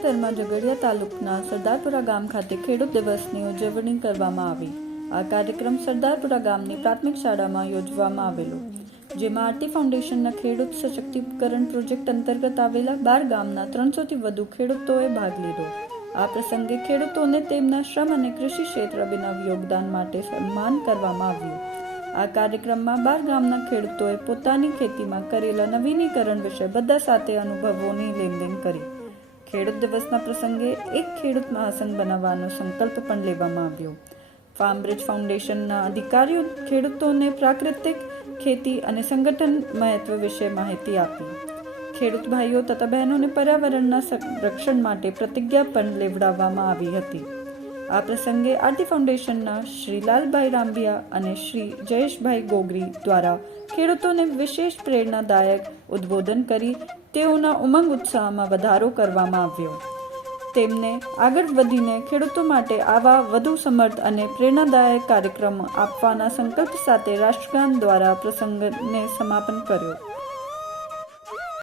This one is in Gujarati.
તાજેતરમાં ઝઘડિયા તાલુકાના સરદારપુરા ગામ ખાતે ખેડૂત દિવસની ઉજવણી કરવામાં આવી। આ કાર્યક્રમ સરદારપુરા ગામની પ્રાથમિક શાળામાં યોજવામાં આવેલો, જેમાં આરતી ફાઉન્ડેશનના ખેડૂત સશક્તિકરણ પ્રોજેક્ટ અંતર્ગત આવેલા 12 ગામના 300થી વધુ ખેડૂતોએ ભાગ લીધો। આ પ્રસંગે ખેડૂતોને તેમના શ્રમ અને કૃષિ ક્ષેત્ર અભિનવ યોગદાન માટે સન્માન કરવામાં આવ્યું। આ કાર્યક્રમમાં 12 ગામના ખેડૂતોએ પોતાની ખેતીમાં કરેલા નવીનીકરણ વિશે બધા સાથે અનુભવોની લેનદેન કરી। ખેડૂત દિવસના પ્રસંગે એક ખેડૂત મહાસંઘ બનાવવાનો સંકલ્પ પણ લેવામાં આવ્યો। ફાર્મબ્રિજ ફાઉન્ડેશનના અધિકારીઓ ખેડૂતોને પ્રાકૃતિક ખેતી અને સંગઠન મહત્વ વિશે માહિતી આપી। ખેડૂત ભાઈઓ તથા બહેનોને પર્યાવરણના સંરક્ષણ માટે પ્રતિજ્ઞા પણ લેવડાવવામાં આવી હતી। આ પ્રસંગે આરતી ફાઉન્ડેશનના શ્રી લાલભાઈ રામભિયા અને શ્રી જયેશભાઈ ગોગરી દ્વારા ખેડૂતોને વિશેષ પ્રેરણાદાયક ઉદ્બોધન કરી તેઓના ઉમંગ ઉત્સાહમાં વધારો કરવામાં આવ્યો। તેમને આગળ વધીને ખેડૂતો માટે આવા વધુ સમર્થ અને પ્રેરણાદાયક કાર્યક્રમો આપવાના સંકલ્પ સાથે રાષ્ટ્રગાન દ્વારા પ્રસંગને સમાપન કર્યો।